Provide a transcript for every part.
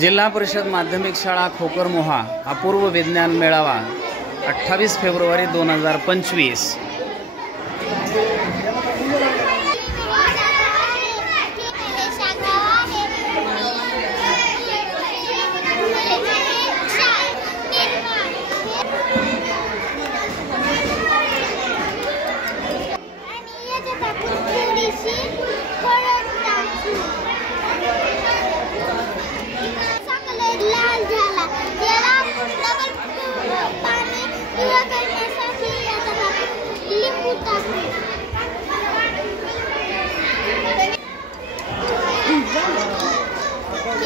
जिल्हा परिषद माध्यमिक शाळा खोकरमोहा अपूर्व विज्ञान मेळावा 28 फेब्रुवारी 2025।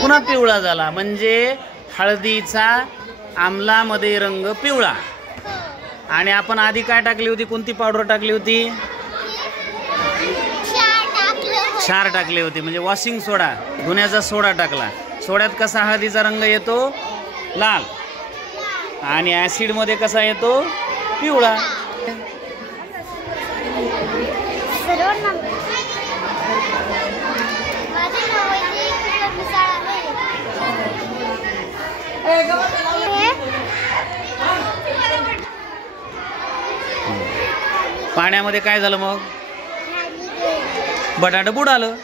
पुन्हा पिवळा झाला म्हणजे हळदीचा आमलामध्ये रंग पिवळा। आणि आपण आधी काय टाकली होती, कोणती पावडर टाकली होती? क्षार टाकली होती म्हणजे वॉशिंग सोडा, धुण्याचा सोडा टाकला। सोड्यात कसा हळदीचा रंग येतो? लाल। आणि ऍसिड मध्ये कसा येतो? पिवळा। पाण्यामध्ये काय झालं मग? बटाटा बुडालं।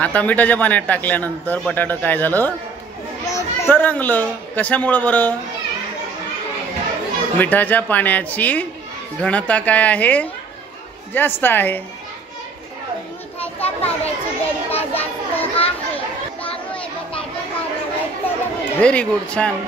आता मिठाच्या पाण्यात टाकल्यानंतर बटाटा काय झालं? तरंगलं। कशामुळं बरं? मिठाच्या पाण्याची घनता काय आहे? जास्त आहे। व्हेरी गुड, छान।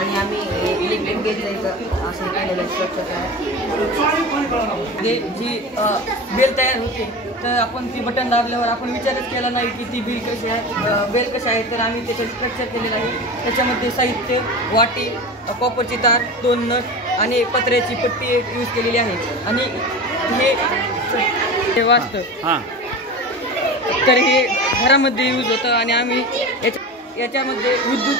आणि आम्ही लिक्विड घेतलं असं केलेलं स्वच्छता। जी बेल तयार होते तर आपण ती बटन दाबल्यावर आपण विचारच केला नाही की ती बेल कशी आहे, बेल कशी आहे, तर आम्ही त्याचं स्ट्रक्चर केलेलं आहे। त्याच्यामध्ये साहित्य वाटी, कॉपरची तार, 2 नट आणि पत्र्याची पट्टी यूज केलेली आहे। आणि हे वाचतं तर हे घरामध्ये यूज होतं। आणि आम्ही याच्यामध्ये विद्युत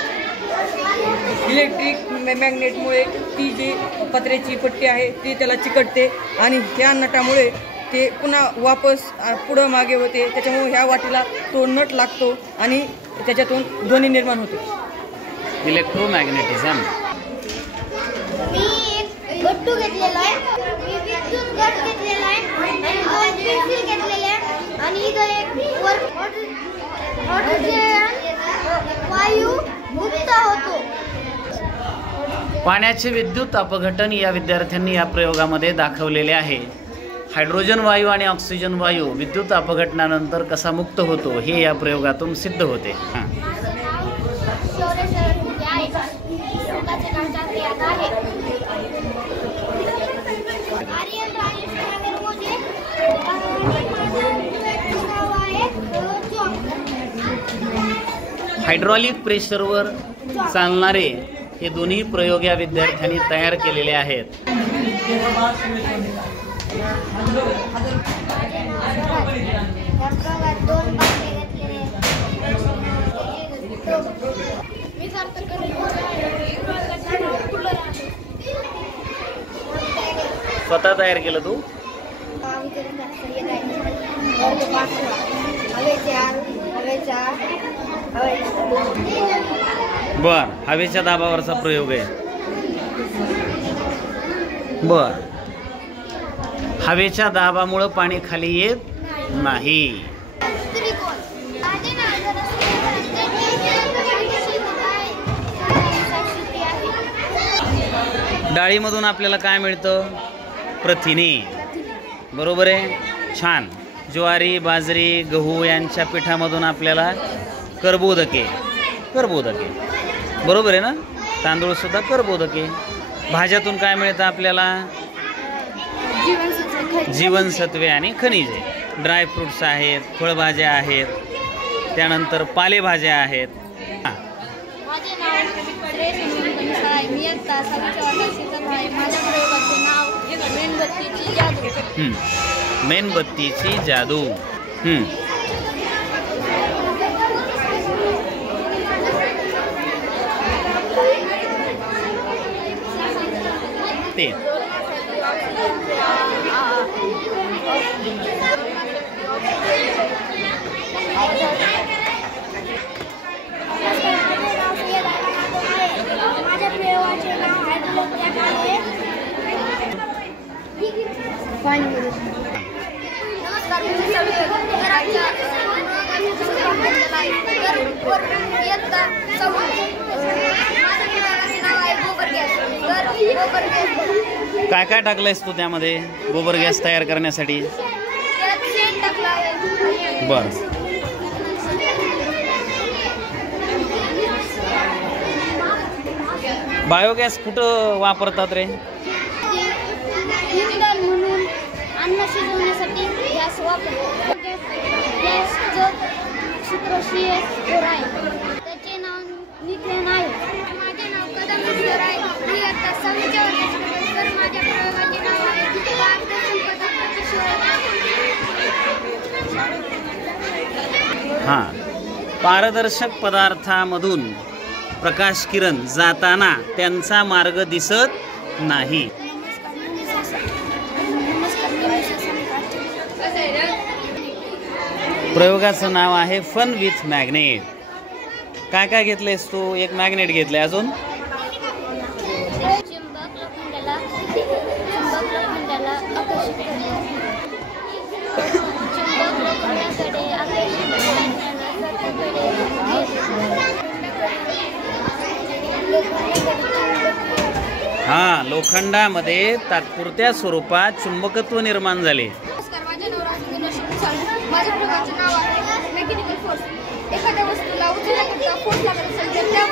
इलेक्ट्रिक मॅग्नेटमुळे ती जी पत्र्याची पट्टी आहे ती त्याला चिकटते आणि ह्या नटामुळे ते पुन्हा वापस पुढं मागे होते। त्याच्यामुळे ह्या वाटीला तो नट लागतो आणि त्याच्यातून ध्वनी निर्माण होतो। इलेक्ट्रोमॅग्नेटिझम। मी एक गट्टू घेतलेला आहे, मी विद्युत गट घेतलेला आहे आणि 2 पेन्सिल घेतलेले आहे आणि इथं एक वायू मुक्त होतो। पाण्याचे विद्युत अपघटन या विद्यार्थ्यांनी या प्रयोगामध्ये दाखवलेले आहे। हायड्रोजन वायू आणि ऑक्सिजन वायू विद्युत अपघटनानंतर कसा मुक्त होतो हे या प्रयोगातून सिद्ध होते। हायड्रॉलिक प्रेशरवर चालणारे हे दोन्ही प्रयोग या विद्यार्थ्यांनी तयार केलेले आहेत। स्वतः तयार केलं तू? बर, हवेच्या दाबावरचा प्रयोग आहे। बर, हवेच्या दाबामुळे पाणी खाली येत नाही। डाळीमधून आपल्याला काय मिळतं? प्रथिने। बरोबर आहे, छान। ज्वारी, बाजरी, गहू यांच्या पिठामधून आपल्याला कर्बोदके बरोबर आहे ना? तांदूळ सुद्धा कर्बोदके। भाज्यातून काय मिळतं आपल्याला? जीवनसत्वे आणि खनिजे। ड्राय फ्रूट्स आहेत, फळभाज्या आहेत, त्यानंतर पालेभाज्या आहेत। मी इयत्ता 7च्या वर्गात शिकत आहे। माझ्या प्रयोगाचे नाव मेणबत्तीची जादू. मेणबत्तीची जादू. ते माझ्या प्रयोगाचे नाव आहे. नमस्कार, मी सगळे घराच्या इयत्ता 6. माझ्या प्रयोगाचे नाव आहे गोबर गॅस. तर गोबर गॅस काय काय टाकलंयस तू त्यामध्ये गोबर गॅस तयार करण्यासाठी? त्यात शेण टाकलं आहे. बर. बायोगॅस कुठं वापरतात रे? इंधन म्हणून अन्न शिजवण्यासाठी गॅस वापरतात. गॅसचं सूत्र CH4 आहे. त्याचे नाव मिथेन आहे. माझे नाव कदम ईश्वर आहे. मी आता 6च्या वर्गात. तर माझ्या प्रयोगाचे नाव आहे पारदर्शक पदार्थामधून प्रकाश किरण जाताना त्यांचा मार्ग दिसत नाही. प्रयोगाचं नाव आहे फन विथ मॅग्नेट. काय काय घेतलंयस तू? एक मॅग्नेट घेतलंय, अजून चुंबक लोखंडाला आकर्षित करते. चुंबक लोखंडाकडे आकर्षित लोखंडामध्ये तात्पुरत्या स्वरूपात चुंबकत्व निर्माण झाले. नमस्कार, माझे नाव माझ्या प्रयोगाचे नाव आहे मेकॅनिकल फोर्स. एखाद्या वस्तूला उचलण्याकरता फोर्स लागत असेल तर त्या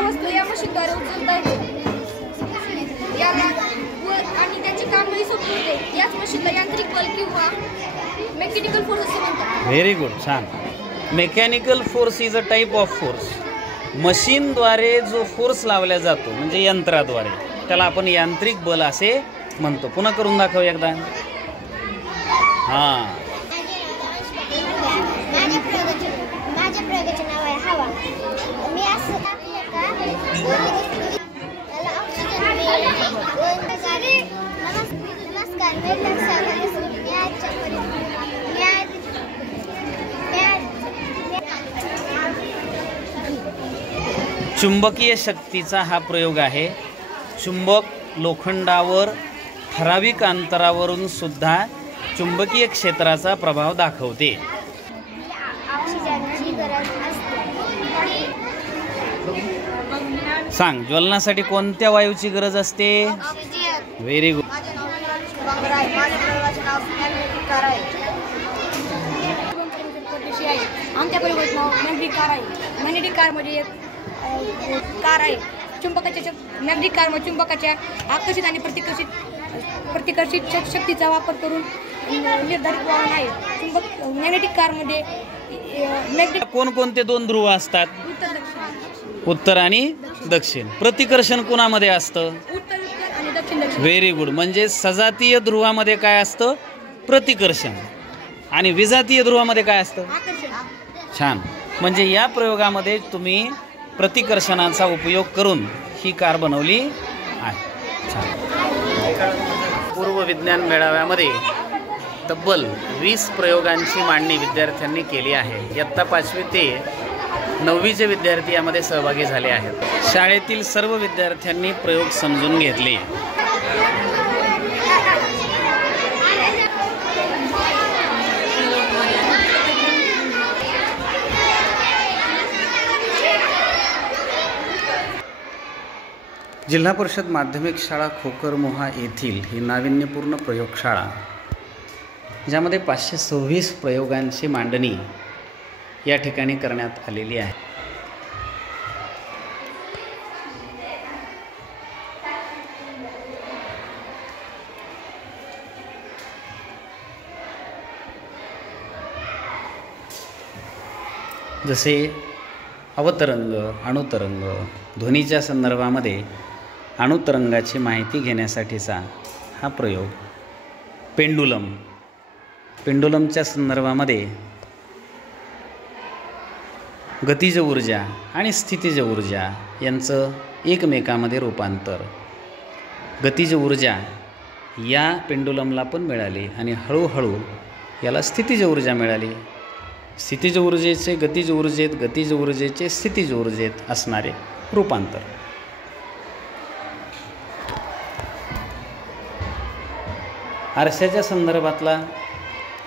वस्तू या मशीनद्वारे उचलता येते. आणि त्याचे कामही सोपे होते. याच मशीनला यांत्रिक बल किंवा मेकॅनिकल फोर्स असे म्हणतात. व्हेरी गुड, छान. Mechanical force is a type of force. मशीनद्वारे जो फोर्स लावला जातो म्हणजे यंत्राद्वारे, त्याला आपण यांत्रिक बल असे म्हणतो. पुन्हा करून दाखव एकदा. माझ्या प्रयोगाचे नाव आहे हवा. मी असं टाकलं का त्याला ऑक्सिजन मिळेल. नमस्कार, चुंबकीय शक्तीचा हा प्रयोग आहे. चुंबक लोखंडावर ठराविक अंतरावरून सुद्धा चुंबकीय क्षेत्राचा प्रभाव दाखवते. ऑक्सिजनची गरज असते. सांग, ज्वलनासाठी कोणत्या वायूची गरज असते? ऑक्सिजन. Very good. माझे नाव शुभांकर आहे. माझ्या प्रयोगाचे नाव मॅग्नेटिक कार आहे. आमच्या प्रयोगाचे नाव मॅग्नेटिक कार आहे. मॅग्नेटिक कार म्हणजे एक कार आहे. मॅग्नेटिक कार मध्ये चुंबकाच्या आकर्षित आणि प्रतिकर्षित शक्तीचा वापर करून निर्धारित वाहन आहे. चुंबक मॅग्नेटिक कारमध्ये कोणकोणते 2 ध्रुव असतात? उत्तर दक्षिण. उत्तर आणि दक्षिण. प्रतिकर्षण कोणामध्ये असतं? उत्तर आणि दक्षिण. Very good. म्हणजे सजातीय ध्रुवामध्ये काय असतं? प्रतिकर्षण. आणि विजातीय ध्रुवामध्ये काय असतं? आकर्षण. छान. म्हणजे या प्रयोगामध्ये तुम्ही प्रतिकर्षणाचा उपयोग करून ही कार बनवली आहे. छान. पूर्व विज्ञान मेळाव्यामध्ये तब्बल 20 प्रयोगांची मांडणी विद्यार्थ्यांनी केली आहे. इयत्ता 5वी ते 9वीचे विद्यार्थी यामध्ये सहभागी झाले आहेत. शाळेतील सर्व विद्यार्थ्यांनी प्रयोग समजून घेतले. जिल्हा परिषद माध्यमिक शाळा खोकरमोहा येथील ही नाविन्यपूर्ण प्रयोगशाळा, ज्यामध्ये 526 प्रयोगांची मांडणी या ठिकाणी करण्यात आलेली आहे. जसे अवतरंग, अणुतरंग, ध्वनीच्या संदर्भामध्ये अणुतरंगाची माहिती घेण्यासाठीचा हा प्रयोग. पेंडुलमच्या संदर्भामध्ये गतिज ऊर्जा आणि स्थितिज ऊर्जा यांचं एकमेकामध्ये रूपांतर. गतिज ऊर्जा या पेंडुलमला पण मिळाली आणि हळूहळू याला स्थितिज ऊर्जा मिळाली. स्थितिज ऊर्जेचे गतिज ऊर्जेत, गतिज ऊर्जेचे स्थितिज ऊर्जेत असणारे रूपांतर. आरशाच्या संदर्भातला,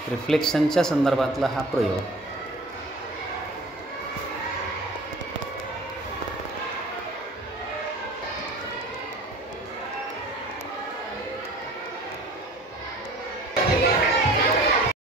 रिफ्लेक्शनच्या संदर्भातला हा प्रयोग